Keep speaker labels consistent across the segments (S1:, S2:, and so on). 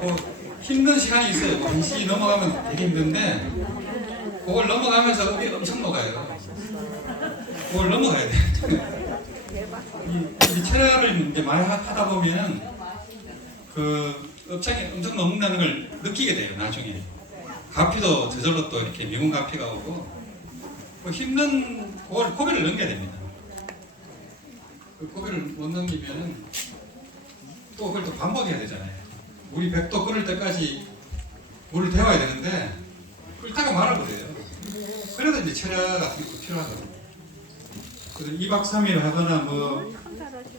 S1: 뭐 힘든 시간이 있어요. 뭐 1시 넘어가면 되게 힘든데 그걸 넘어가면서 음이 엄청 녹아요. 그걸 넘어가야 돼. 이, 이 체력을 이제 많이 하- 하다 보면은 그 업장이 엄청 넘는다는 걸 느끼게 돼요. 나중에 가피도 저절로 또 이렇게 미군 가피가 오고 그 힘든 그걸 고비를 넘겨야 됩니다. 그 고비를 못 넘기면은 또 그걸 또 반복해야 되잖아요. 물이 100도 끓을 때까지 물을 데워야 되는데 끓다가 말아버려요. 그래도 이제 체력 같은 것도 필요하거든요. 그래서 2박 3일 하거나 뭐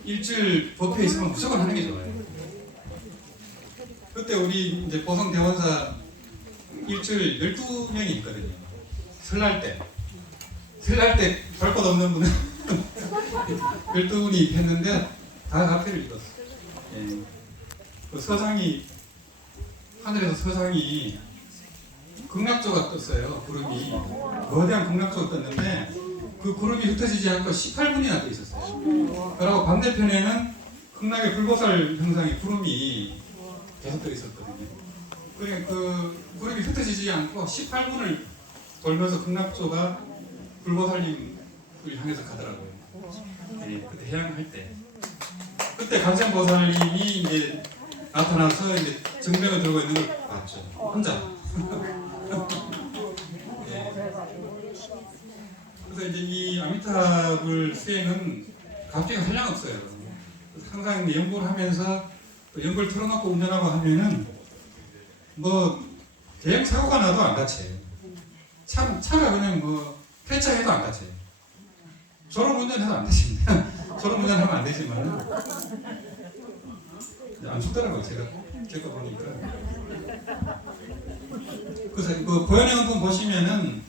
S1: 일주일 법회 있으면 무조건 하는 게 좋아요. 그때 우리 이제 보성 대원사 일주일 12명이 있거든요. 설날 때. 설날 때 별 것 없는 분은 12분이 했는데 다 가피를 입었어요. 예. 그 서상이 하늘에서 서상이 극락조가 떴어요. 구름이 거대한 극락조가 떴는데 그 구름이 흩어지지 않고 18분이나 떠 있었어요. 그리고 반대편에는 극락의 불보살 형상의 구름이 계속 떠 있었거든요. 그러니까 그 구름이 흩어지지 않고 18분을 돌면서 극락조가 불보살님을 향해서 가더라고요. 네, 그때 해양할 때. 그때 감생보살님이 이제 나타나서 이제 증명을 들고 있는 걸 봤죠. 혼자. 네. 그래서 이제 이 아미타불 수행은 갑자기 한량 없어요. 항상 연구를 하면서 또 연구를 틀어놓고 운전하고 하면은 뭐 대형 사고가 나도 안 다쳐요. 차, 차가 그냥 뭐 폐차해도 안 다쳐요. 졸업 운전해도 안 다칩니다. 졸업 운전하면 안 되지만 안 죽더라고요. 제가 겪어보니까. 그래서 그 보현행품 보시면은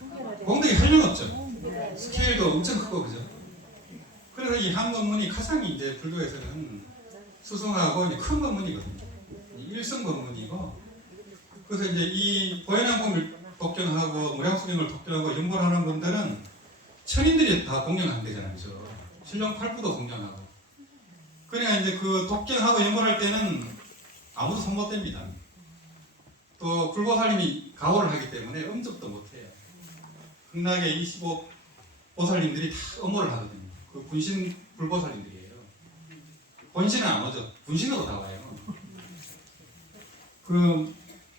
S1: 공덕이 한량없죠. 스케일도 엄청 크고 그죠. 그래서 이 한 건문이 가장 이제 불교에서는 수승하고 이제 큰 건문이거든요. 일성 건문이고 그래서 이제 이 보현행품을 독경하고 무량수경을 독경하고 연구를 하는 분들은 천인들이 다 되잖아요. 그죠? 신령 팔부도 공경하고. 그러니까 이제 그 독경하고 연구할 때는 아무도 댑니다. 또 불보살님이 가호를 하기 때문에 음접도 못해요. 극락의 25 보살님들이 다 엄호를 하거든요. 그 분신 불보살님들이에요. 본신은 안 오죠. 분신으로 다 와요. 그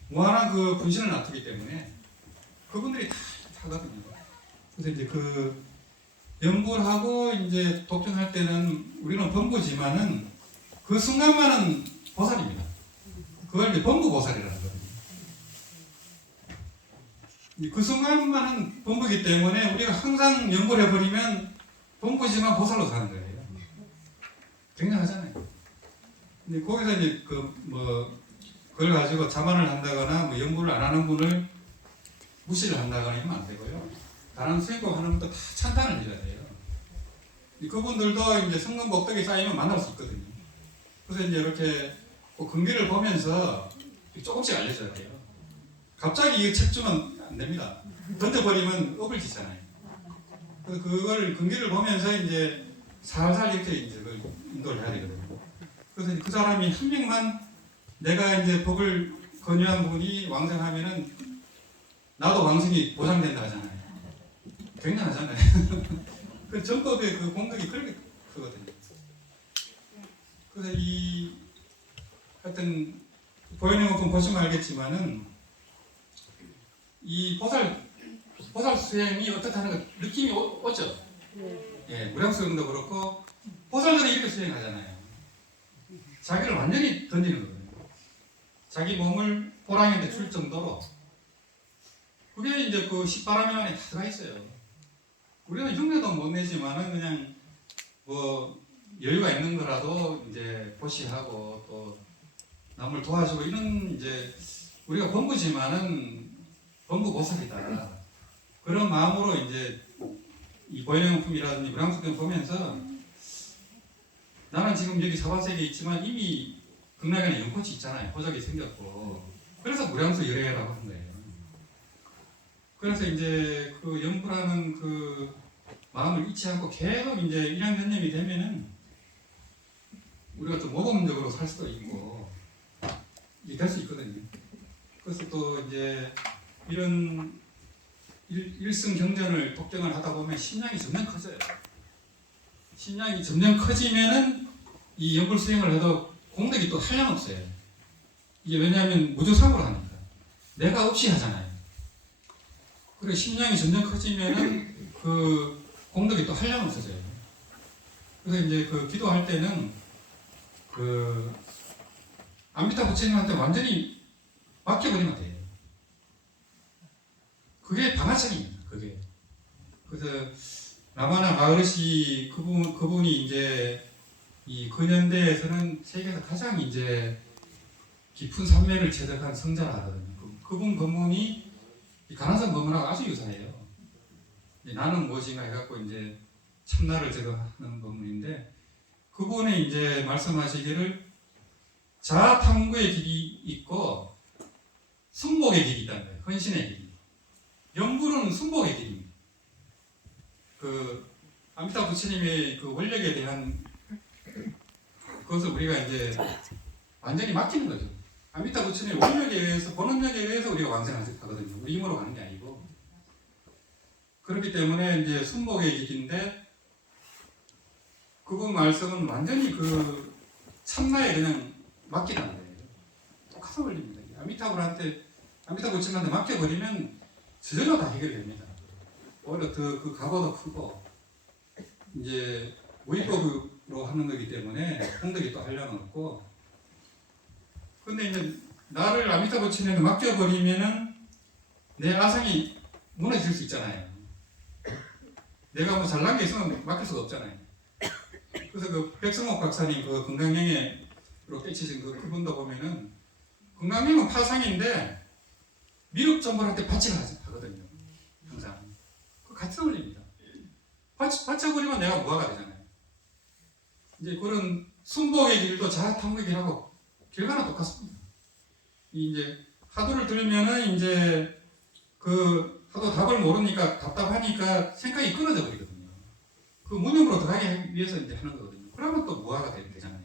S1: 무한한 그 분신을 놔두기 때문에 그분들이 다 하거든요. 그래서 이제 그 연구를 하고 이제 독경할 때는 우리는 범부지만은 그 순간만은 보살입니다. 그걸 이제 범부 보살이라는 거거든요. 그 순간만은 범부기 때문에 우리가 항상 연구를 해버리면 범부지만 보살로 사는 거예요. 굉장하잖아요. 근데 거기서 이제 그 뭐 그걸 가지고 자만을 한다거나 뭐 연구를 안 하는 분을 무시를 한다거나 하면 안 되고요. 다른 수행법 하는 분도 다 찬탄을 해줘야 돼요. 그분들도 이제 성금 복덕이 쌓이면 만날 수 있거든요. 그래서 이제 이렇게 그 근기를 보면서 조금씩 알려줘야 돼요. 갑자기 이 책 주면 안 됩니다. 던져버리면 업을 짓잖아요. 그래서 그걸 근기를 보면서 이제 살살 이렇게 이제 그걸 인도를 해야 되거든요. 그래서 그 사람이 한 명만 내가 이제 법을 권유한 분이 왕성하면은 나도 왕성이 보장된다 하잖아요. 굉장하잖아요. 그 전법의 그 공덕이 그렇게 크거든요. 그래서 이 하여튼 보현행품 보시면 알겠지만은 이 보살 보살 수행이 어떻다는 거 느낌이 오, 오죠. 예, 무량수행도 그렇고 보살들이 이렇게 수행하잖아요. 자기를 완전히 던지는 거거든요. 자기 몸을 호랑이한테 줄 정도로 그게 이제 그 십바라밀 안에 다 들어가 있어요. 우리는 흉내도 못 내지만은 그냥 뭐 여유가 있는 거라도 이제 보시하고 또 남을 도와주고 이런 이제 우리가 범부지만은 범부 보살이다. 그런 마음으로 이제 이 보현용품이라든지 무량수경 보면서 나는 지금 여기 사바세계에 있지만 이미 극락에는 연꽃이 있잖아요. 호적이 생겼고 그래서 무량수 열애라고 한 거예요. 그래서 이제 그 연구라는 그 마음을 잊지 않고 계속 이제 일양견념이 되면은 우리가 좀 모범적으로 살 수도 있고 될수 있거든요. 그래서 또 이제 이런 일, 일승 경전을 독경을 하다 보면 심량이 점점 커져요. 심량이 점점 커지면은 이 연불 수행을 해도 공덕이 또 한량 없어요. 이게 왜냐하면 무조상으로 하니까 내가 없이 하잖아요. 그리고 심량이 점점 커지면은 그 공덕이 또 한량 없어져요. 그래서 이제 그 기도할 때는 그 안비타 부처님한테 완전히 맡겨버리면 돼요. 그게 방아착입니다. 그게. 그래서 라마나 마흐르시 그분 그분이 이제 이 근현대에서는 세계에서 가장 이제 깊은 산맥을 체득한 성자라 하거든요. 그, 그분 법문이 이 가나선 법문하고 아주 유사해요. 나는 무엇인가 해갖고 이제 참나를 제거하는 법문인데 그분이 이제 말씀하시기를 자아 탐구의 길이 있고 순복의 길이 있다는 거예요. 헌신의 길. 연불은 순복의 길입니다. 그 아미타 부처님의 그 원력에 대한 그것을 우리가 이제 완전히 맡기는 거죠. 아미타 부처님의 원력에 의해서 본원력에 의해서 우리가 완성하거든요. 우리 힘으로 가는 게 아니고 그렇기 때문에 이제 순복의 길인데 그분 말씀은 완전히 그 참나에 그냥 맡기는 거예요. 똑같은 원리입니다. 아미타불한테 아미타 부처님한테 맡겨버리면 저절로 다 해결됩니다. 오히려 더그 가보도 크고 이제 무위법으로 하는 거기 때문에 공덕이 또 하려면 없고 근데 이제 나를 아미타 부처님한테 맡겨버리면은 내 아상이 무너질 수 있잖아요. 내가 뭐 잘난 게 있으면 맡길 수가 없잖아요. 그래서 그 백성옥 박사님 그 건강영애로 깨치신 그 그분도 보면은 건강영은 파상인데 미륵 전벌한테 바치를 하거든요. 항상. 그 같은 원리입니다. 바치, 바쳐버리면 내가 무화가 되잖아요. 이제 그런 순복의 길도 자아탐구의 길하고 결과는 똑같습니다. 이 이제 하도를 들면은 이제 그 하도 답을 모르니까 답답하니까 생각이 끊어져 버리거든요. 그 무념으로 들어가기 위해서 이제 하는 거거든요. 그러면 또 무화가 되- 되잖아요.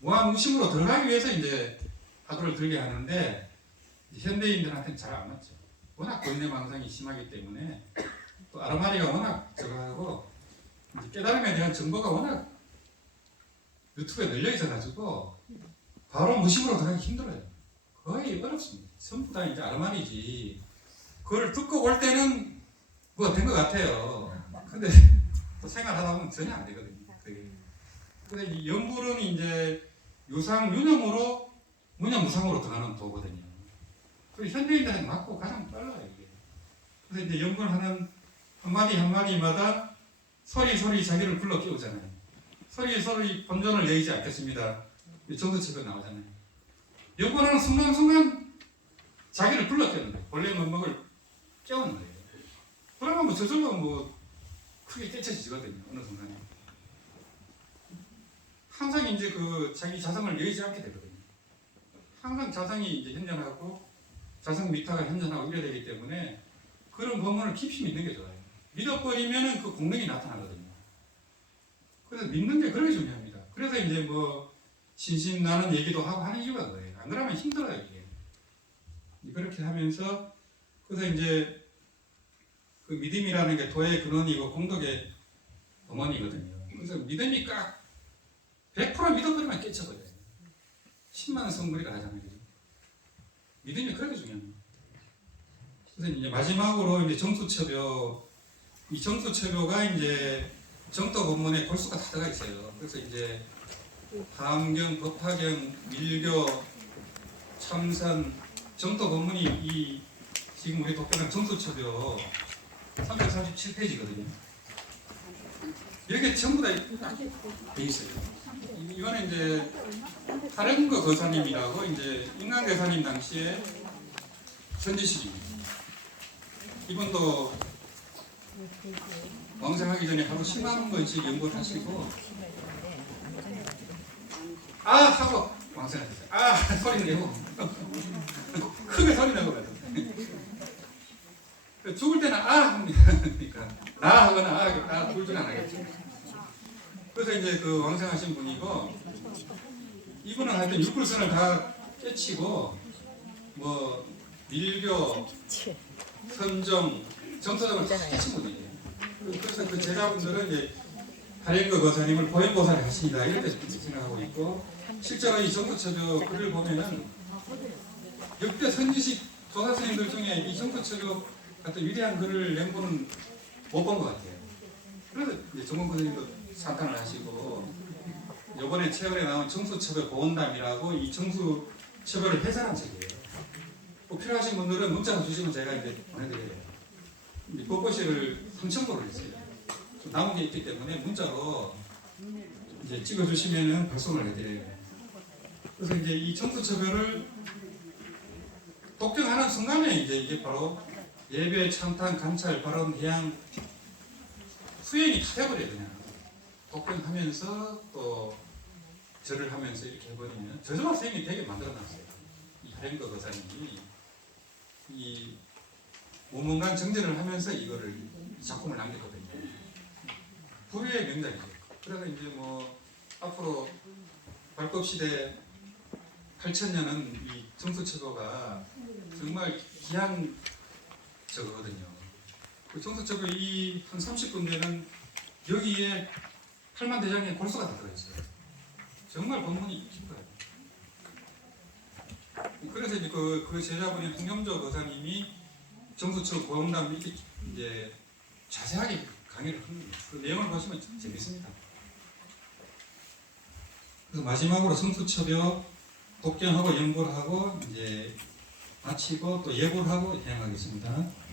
S1: 무화 무심으로 들어가기 위해서 이제 하도를 들게 하는데 현대인들한테는 잘 안 맞죠. 워낙 본내망상이 심하기 때문에 또 아르마리가 워낙 이제 깨달음에 대한 정보가 워낙 유튜브에 널려 있어가지고 바로 무심으로 들어가기 힘들어요. 거의 어렵습니다. 전부 다 이제 아르마리지. 그걸 듣고 올 때는 뭐가 된것 같아요. 근데 또 생각하다 보면 전혀 안 되거든요. 그게. 근데 이 연불은 이제 유상 유념으로 무념 무상으로 들어가는 도거든요. 그 현대인들은 맞고 가장 빨라요 이게. 그래서 이제 연구하는 한마디 한마디마다 소리 소리 자기를 불러 끼우잖아요. 소리 소리 본전을 내지 않겠습니다. 정도책에 나오잖아요. 연구하는 순간순간 자기를 끼우는 거예요. 본래 면목을 깨우는 거예요. 그러면 뭐 저절로 뭐 크게 깨쳐지거든요. 어느 순간에. 항상 이제 그 자기 자성을 내지 않게 되거든요. 항상 자성이 이제 현존하고 자성 미타가 현존하고 이래 되기 때문에 그런 법문을 깊이 믿는 게 좋아요. 믿어버리면은 그 공능이 나타나거든요. 그래서 믿는 게 그렇게 중요합니다. 그래서 이제 뭐 신신 나는 얘기도 하고 하는 이유가 그래요. 안 그러면 힘들어요 이게. 그렇게 하면서 그래서 이제 그 믿음이라는 게 도의 근원이고 공덕의 어머니거든요. 그래서 믿음이 깍 100% 믿어버리면 깨쳐버려요. 10만 성불이라 하잖아요. 믿음이 그렇게 중요합니다. 그래서 이제 마지막으로 이제 정수처묘, 이 정수처묘가 이제 정도 본문에 골수가 다 들어가 있어요. 그래서 이제 함경, 법화경, 밀교, 참선, 정도 본문이 이 지금 우리 독자는 정수처묘 337페이지거든요. 여기 전부 다 돼 있어요. 이- 이거는 이제 타령거 거사님이라고 이제 인간 대사님 당시에 선지식입니다. 이분도 왕생하기 전에 하루 10만 번씩 연구를 하시고 아 하고 왕생하셨어요. 아 소리 내고 크게 소리 내고 가요. 죽을 때는 아 합니다. 그러니까 나 하거나 아, 아둘안 하겠죠. 그래서 이제 그 왕생하신 분이고 이분은 하여튼 육불선을 다 깨치고 뭐 밀교, 선정, 정서적으로 다 깨친 분이에요. 그- 그래서 그 제자분들은 이제 가령거 거사님을 보현보살이 하신다 이렇게 생각하고 있고 실제로 이 정부처조 글을 보면은 역대 선지식 조사 스님들 중에 이 정부처조 같은 위대한 글을 낸 분은 못본 것 같아요. 그래서 정원 선생님도 사탄을 하시고 이번에 최근에 나온 정수처벌 보온담이라고 이 정수처벌을 해설한 책이에요. 꼭 필요하신 분들은 문자 주시면 제가 이제 보내드려요. 이 뽀뽀시를 3,000부를 했어요. 좀 남은 게 있기 때문에 문자로 이제 찍어주시면은 발송을 해드려요. 그래서 이제 이 정수처벌을 독경하는 순간에 이제 이게 바로 예배, 참탄, 감찰, 발언, 해양 수행이 다 돼버려요 그냥. 독경하면서 또 절을 하면서 이렇게 해버리면 저조한 선생님이 되게 만들어놨어요. 이 하랭거 거사님이 이 무문간 정전을 하면서 이거를 이 작품을 남겼거든요. 불후의 명작이죠. 그래서 이제 뭐 앞으로 발법 시대 8천년은 이 정수처도가 정말 귀한 저거거든요. 그 정수처도 이한 30군데는 여기에 8만 대장의 골수가 다 들어있어요. 정말 본문이 깊어요. 그래서 이제 그, 그 제자분인 홍염조 거사님이 정수처 고용담 이렇게 이제 자세하게 강의를 합니다. 그 내용을 보시면 참 재밌습니다. 그래서 마지막으로 성수처벽 독견하고 연구를 하고 이제 마치고 또 예고를 하고 진행하겠습니다.